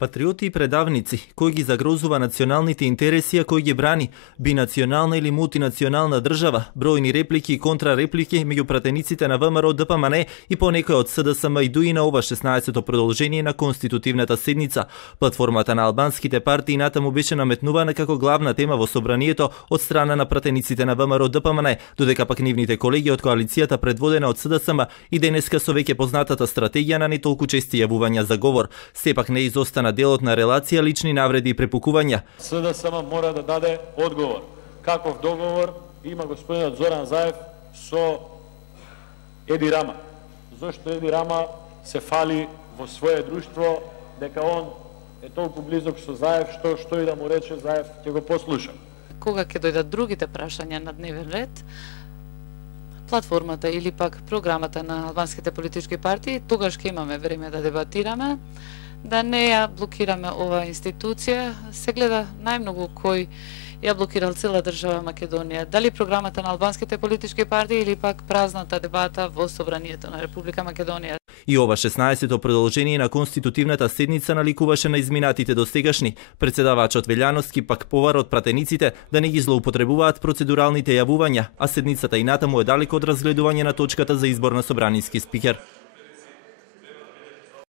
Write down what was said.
Патриоти и предавници, кој ги загрозува националните интереси, а кој ги брани, бинационална или мултинационална држава, бројни реплики и контрареплики меѓу пратениците на ВМРО, ДПМН и по некој од СДСМ и ДУИ на ова 16-то продолжение на конститутивната седница. Платформата на албанските партии натаму беше наметнувана како главна тема во собранието од страна на пратениците на ВМРО, ДПМН, додека пак нивните колеги од коалицијата предводена од СДСМ и денеска со веќе познатата стратегија на не толку чести јавувања за говор. Сепак не изостана делот на релација, лични навреди и препукувања. СДСМ мора да даде одговор. Каков договор има господинот Зоран Заев со Еди Рама? Зошто Еди Рама се фали во свое друштво, дека он е толку близок со Заев, што и да му рече Заев, ќе го послуша. Кога ќе дојдат другите прашања на дневен ред, платформата или пак програмата на албанските политички партии, тогаш ќе имаме време да дебатираме, да не ја блокираме оваа институција. Се гледа најмногу кој ја блокирал цела држава Македонија. Дали програмата на албанските политички партии или пак празната дебата во собранието на Република Македонија. И ова 16-то продолжение на конститутивната седница наликуваше на изминатите достигашни. Председавачот Велјановски пак повара од пратениците да не ги злоупотребуваат процедуралните јавувања, а седницата и натаму е далеко од разгледување на точката за избор на собраниски спикер.